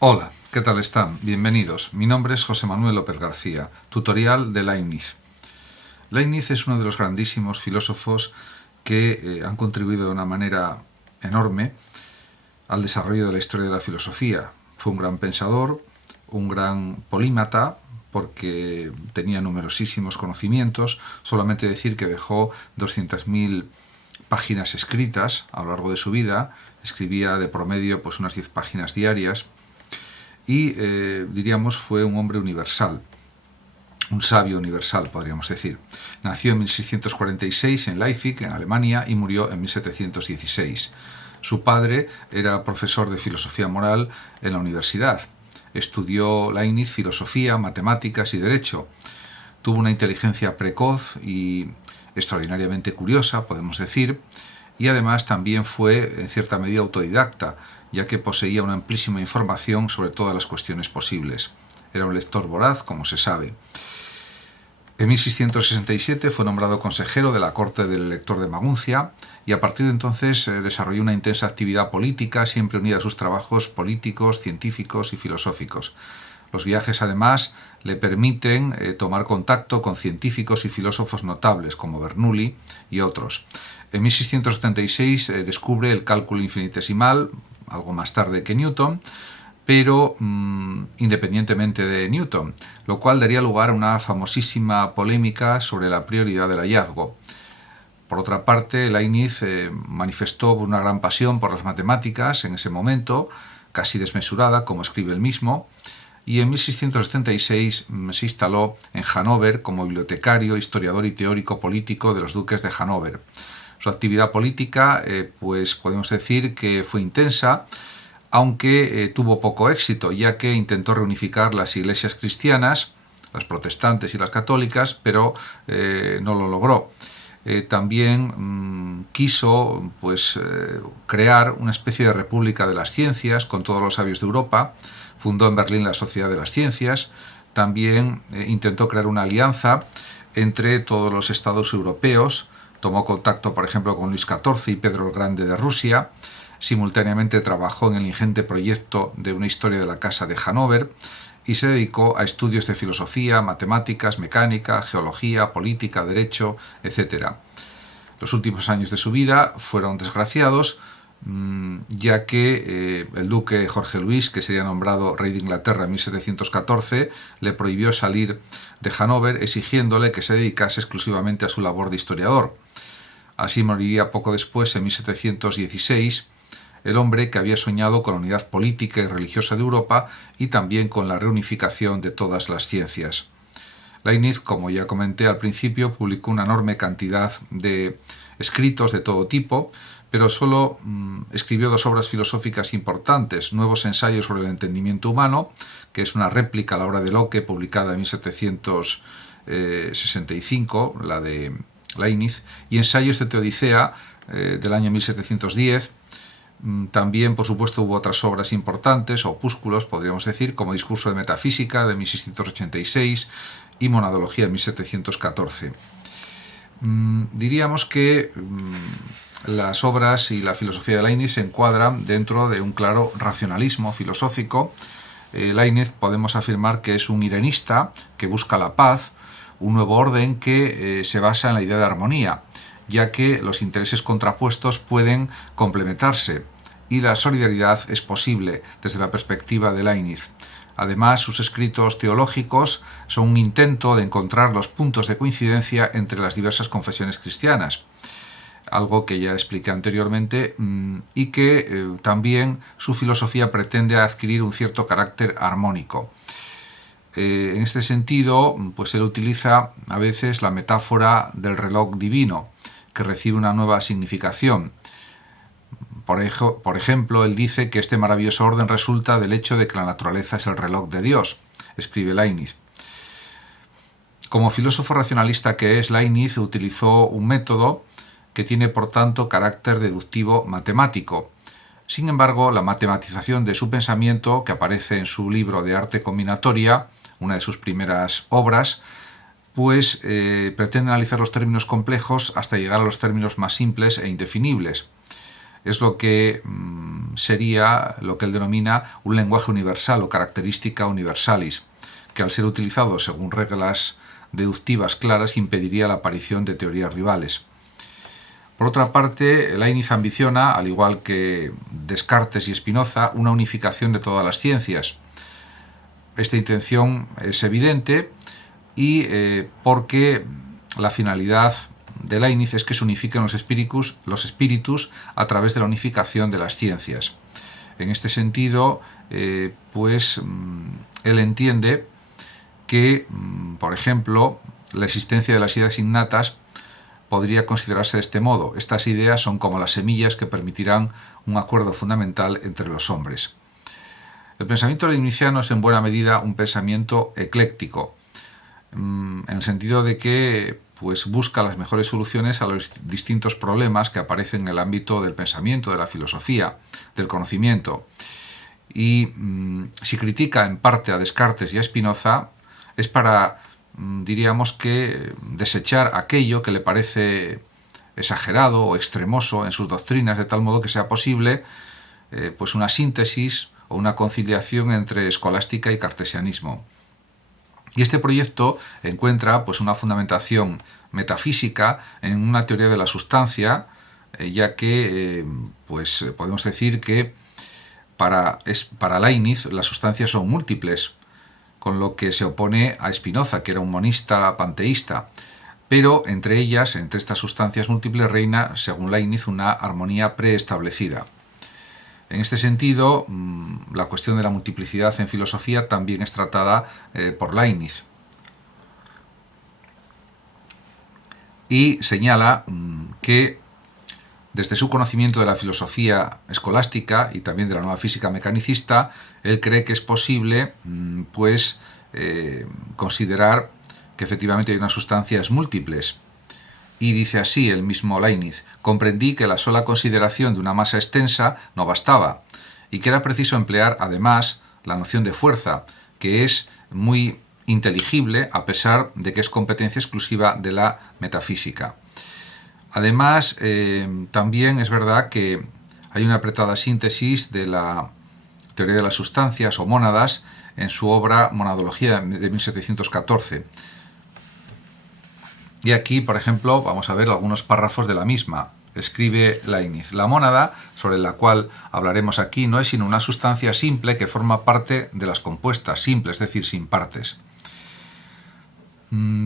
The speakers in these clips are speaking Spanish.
Hola, ¿qué tal están? Bienvenidos. Mi nombre es José Manuel López García, tutorial de Leibniz. Leibniz es uno de los grandísimos filósofos que han contribuido de una manera enorme al desarrollo de la historia de la filosofía. Fue un gran pensador, un gran polímata, porque tenía numerosísimos conocimientos. Solamente decir que dejó 200.000 páginas escritas a lo largo de su vida. Escribía de promedio pues unas 10 páginas diarias. Y diríamos fue un hombre universal, un sabio universal, podríamos decir. Nació en 1646 en Leipzig, en Alemania, y murió en 1716. Su padre era profesor de filosofía moral en la universidad. Estudió Leibniz filosofía, matemáticas y derecho. Tuvo una inteligencia precoz y extraordinariamente curiosa, podemos decir, y además también fue en cierta medida autodidacta, ya que poseía una amplísima información sobre todas las cuestiones posibles. Era un lector voraz, como se sabe. En 1667 fue nombrado consejero de la corte del elector de Maguncia y a partir de entonces desarrolló una intensa actividad política, siempre unida a sus trabajos políticos, científicos y filosóficos. Los viajes, además, le permiten tomar contacto con científicos y filósofos notables como Bernoulli y otros. En 1676 descubre el cálculo infinitesimal, algo más tarde que Newton, pero independientemente de Newton, lo cual daría lugar a una famosísima polémica sobre la prioridad del hallazgo. Por otra parte, Leibniz manifestó una gran pasión por las matemáticas en ese momento, casi desmesurada, como escribe él mismo, y en 1676 se instaló en Hannover como bibliotecario, historiador y teórico político de los duques de Hannover. Su actividad política, pues podemos decir que fue intensa, aunque tuvo poco éxito, ya que intentó reunificar las iglesias cristianas, las protestantes y las católicas, pero no lo logró. También quiso crear una especie de república de las ciencias con todos los sabios de Europa. Fundó en Berlín la Sociedad de las Ciencias. También intentó crear una alianza entre todos los estados europeos. Tomó contacto, por ejemplo, con Luis XIV y Pedro el Grande de Rusia. Simultáneamente trabajó en el ingente proyecto de una historia de la Casa de Hannover y se dedicó a estudios de filosofía, matemáticas, mecánica, geología, política, derecho, etc. Los últimos años de su vida fueron desgraciados, ya que el duque Jorge Luis, que sería nombrado rey de Inglaterra en 1714, le prohibió salir de Hannover, exigiéndole que se dedicase exclusivamente a su labor de historiador. Así moriría poco después, en 1716, el hombre que había soñado con la unidad política y religiosa de Europa y también con la reunificación de todas las ciencias. Leibniz, como ya comenté al principio, publicó una enorme cantidad de escritos de todo tipo, pero solo escribió dos obras filosóficas importantes: Nuevos ensayos sobre el entendimiento humano, que es una réplica a la obra de Locke, publicada en 1765, la de Leibniz, y Ensayos de Teodicea, del año 1710. También, por supuesto, hubo otras obras importantes, opúsculos, podríamos decir, como Discurso de Metafísica, de 1686, y Monadología, de 1714. Diríamos que las obras y la filosofía de Leibniz se encuadran dentro de un claro racionalismo filosófico. Leibniz podemos afirmar que es un irenista que busca la paz, un nuevo orden que se basa en la idea de armonía, ya que los intereses contrapuestos pueden complementarse y la solidaridad es posible desde la perspectiva de Leibniz. Además, sus escritos teológicos son un intento de encontrar los puntos de coincidencia entre las diversas confesiones cristianas, algo que ya expliqué anteriormente, y que también su filosofía pretende adquirir un cierto carácter armónico. En este sentido, pues él utiliza a veces la metáfora del reloj divino, que recibe una nueva significación. Por ejemplo, él dice que este maravilloso orden resulta del hecho de que la naturaleza es el reloj de Dios, escribe Leibniz. Como filósofo racionalista que es, Leibniz utilizó un método que tiene, por tanto, carácter deductivo matemático. Sin embargo, la matematización de su pensamiento, que aparece en su libro de Arte Combinatoria, una de sus primeras obras, pues pretende analizar los términos complejos hasta llegar a los términos más simples e indefinibles. Es lo que sería lo que él denomina un lenguaje universal o característica universalis, que al ser utilizado según reglas deductivas claras impediría la aparición de teorías rivales. Por otra parte, Leibniz ambiciona, al igual que Descartes y Spinoza, una unificación de todas las ciencias. Esta intención es evidente y porque la finalidad de Leibniz es que se unifiquen los espíritus a través de la unificación de las ciencias. En este sentido, él entiende que, por ejemplo, la existencia de las ideas innatas podría considerarse de este modo. Estas ideas son como las semillas que permitirán un acuerdo fundamental entre los hombres. El pensamiento leibniziano es en buena medida un pensamiento ecléctico, en el sentido de que busca las mejores soluciones a los distintos problemas que aparecen en el ámbito del pensamiento, de la filosofía, del conocimiento. Y si critica en parte a Descartes y a Spinoza, es para, diríamos que, desechar aquello que le parece exagerado o extremoso en sus doctrinas, de tal modo que sea posible una síntesis o una conciliación entre escolástica y cartesianismo. Y este proyecto encuentra una fundamentación metafísica en una teoría de la sustancia, ya que podemos decir que para Leibniz las sustancias son múltiples, con lo que se opone a Spinoza, que era un monista panteísta. Pero entre ellas, entre estas sustancias múltiples, reina, según Leibniz, una armonía preestablecida. En este sentido, la cuestión de la multiplicidad en filosofía también es tratada por Leibniz. Y señala que desde su conocimiento de la filosofía escolástica y también de la nueva física mecanicista, él cree que es posible considerar que efectivamente hay unas sustancias múltiples. Y dice así el mismo Leibniz: comprendí que la sola consideración de una masa extensa no bastaba y que era preciso emplear además la noción de fuerza, que es muy inteligible a pesar de que es competencia exclusiva de la metafísica. Además, también es verdad que hay una apretada síntesis de la teoría de las sustancias o mónadas en su obra Monadología de 1714. Y aquí, por ejemplo, vamos a ver algunos párrafos de la misma. Escribe Leibniz: la mónada, sobre la cual hablaremos aquí, no es sino una sustancia simple que forma parte de las compuestas, simple, es decir, sin partes.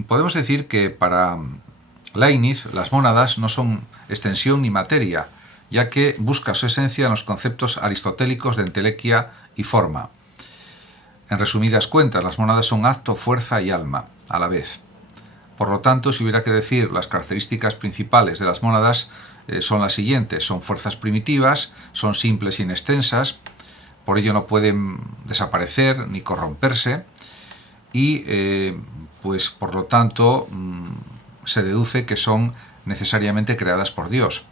Podemos decir que para Leibniz las mónadas no son extensión ni materia, ya que busca su esencia en los conceptos aristotélicos de entelequia y forma. En resumidas cuentas, las mónadas son acto, fuerza y alma a la vez. Por lo tanto, si hubiera que decir las características principales de las mónadas, son las siguientes: son fuerzas primitivas, son simples y inextensas, por ello no pueden desaparecer ni corromperse, y por lo tanto se deduce que son necesariamente creadas por Dios.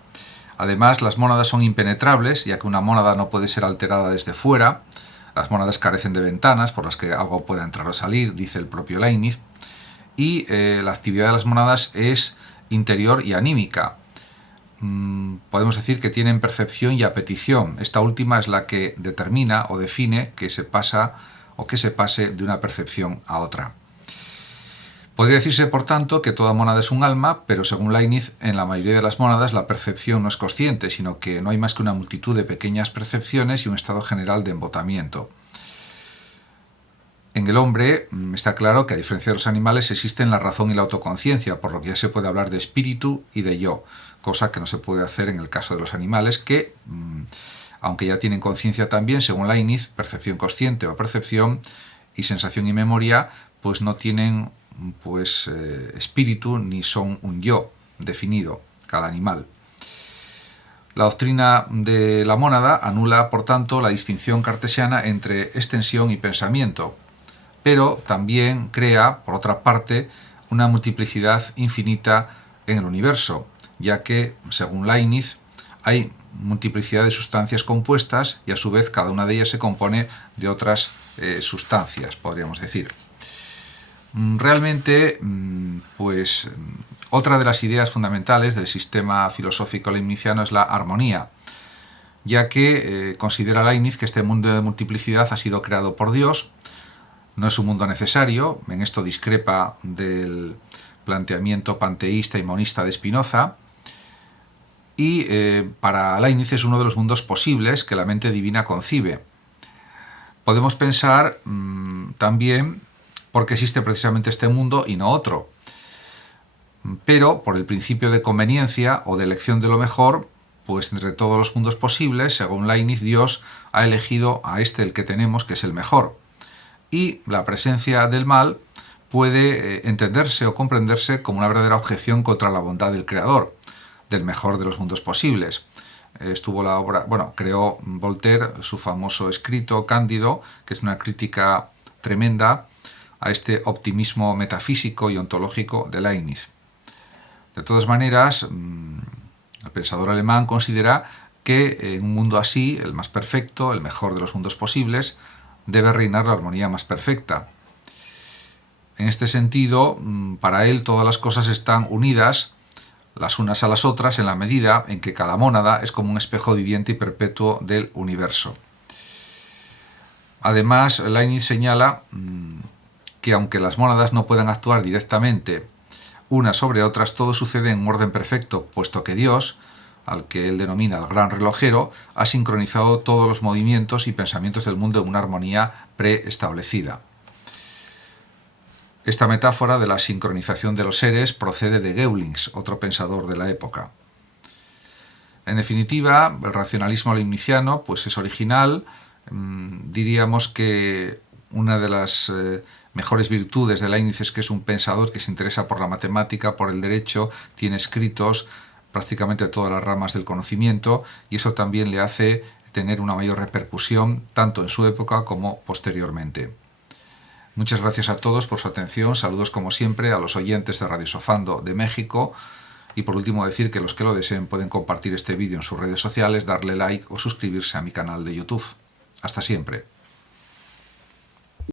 Además, las mónadas son impenetrables, ya que una mónada no puede ser alterada desde fuera. Las mónadas carecen de ventanas por las que algo pueda entrar o salir, dice el propio Leibniz. Y la actividad de las mónadas es interior y anímica. Podemos decir que tienen percepción y apetición. Esta última es la que determina o define que se pasa o que se pase de una percepción a otra. Podría decirse, por tanto, que toda mónada es un alma, pero según Leibniz, en la mayoría de las mónadas la percepción no es consciente, sino que no hay más que una multitud de pequeñas percepciones y un estado general de embotamiento. En el hombre está claro que, a diferencia de los animales, existen la razón y la autoconciencia, por lo que ya se puede hablar de espíritu y de yo, cosa que no se puede hacer en el caso de los animales, que, aunque ya tienen conciencia también, según Leibniz, percepción consciente o percepción y sensación y memoria, pues no tienen espíritu ni son un yo definido, cada animal. La doctrina de la mónada anula, por tanto, la distinción cartesiana entre extensión y pensamiento, pero también crea, por otra parte, una multiplicidad infinita en el universo, ya que, según Leibniz, hay multiplicidad de sustancias compuestas y a su vez cada una de ellas se compone de otras sustancias, podríamos decir. Realmente, otra de las ideas fundamentales del sistema filosófico leibniziano es la armonía. ya que considera Leibniz que este mundo de multiplicidad ha sido creado por Dios, no es un mundo necesario, en esto discrepa del planteamiento panteísta y monista de Spinoza, y para Leibniz es uno de los mundos posibles que la mente divina concibe. Podemos pensar también por qué existe precisamente este mundo y no otro, pero por el principio de conveniencia o de elección de lo mejor, pues entre todos los mundos posibles, según Leibniz, Dios ha elegido a este, el que tenemos, que es el mejor. Y la presencia del mal puede entenderse o comprenderse como una verdadera objeción contra la bondad del Creador, del mejor de los mundos posibles. Estuvo la obra, creó Voltaire su famoso escrito Cándido, que es una crítica tremenda a este optimismo metafísico y ontológico de Leibniz. De todas maneras, el pensador alemán considera que en un mundo así, el más perfecto, el mejor de los mundos posibles, debe reinar la armonía más perfecta. En este sentido, para él todas las cosas están unidas las unas a las otras en la medida en que cada mónada es como un espejo viviente y perpetuo del universo. Además, Leibniz señala que aunque las mónadas no puedan actuar directamente unas sobre otras, todo sucede en un orden perfecto, puesto que Dios, al que él denomina el gran relojero, ha sincronizado todos los movimientos y pensamientos del mundo en una armonía preestablecida. Esta metáfora de la sincronización de los seres procede de Geulincx, otro pensador de la época. En definitiva, el racionalismo leibniziano pues es original. Diríamos que una de las mejores virtudes de Leibniz es que es un pensador que se interesa por la matemática, por el derecho, tiene escritos prácticamente todas las ramas del conocimiento, y eso también le hace tener una mayor repercusión tanto en su época como posteriormente. Muchas gracias a todos por su atención, saludos como siempre a los oyentes de Radio Sofando de México, y por último decir que los que lo deseen pueden compartir este vídeo en sus redes sociales, darle like o suscribirse a mi canal de YouTube. Hasta siempre.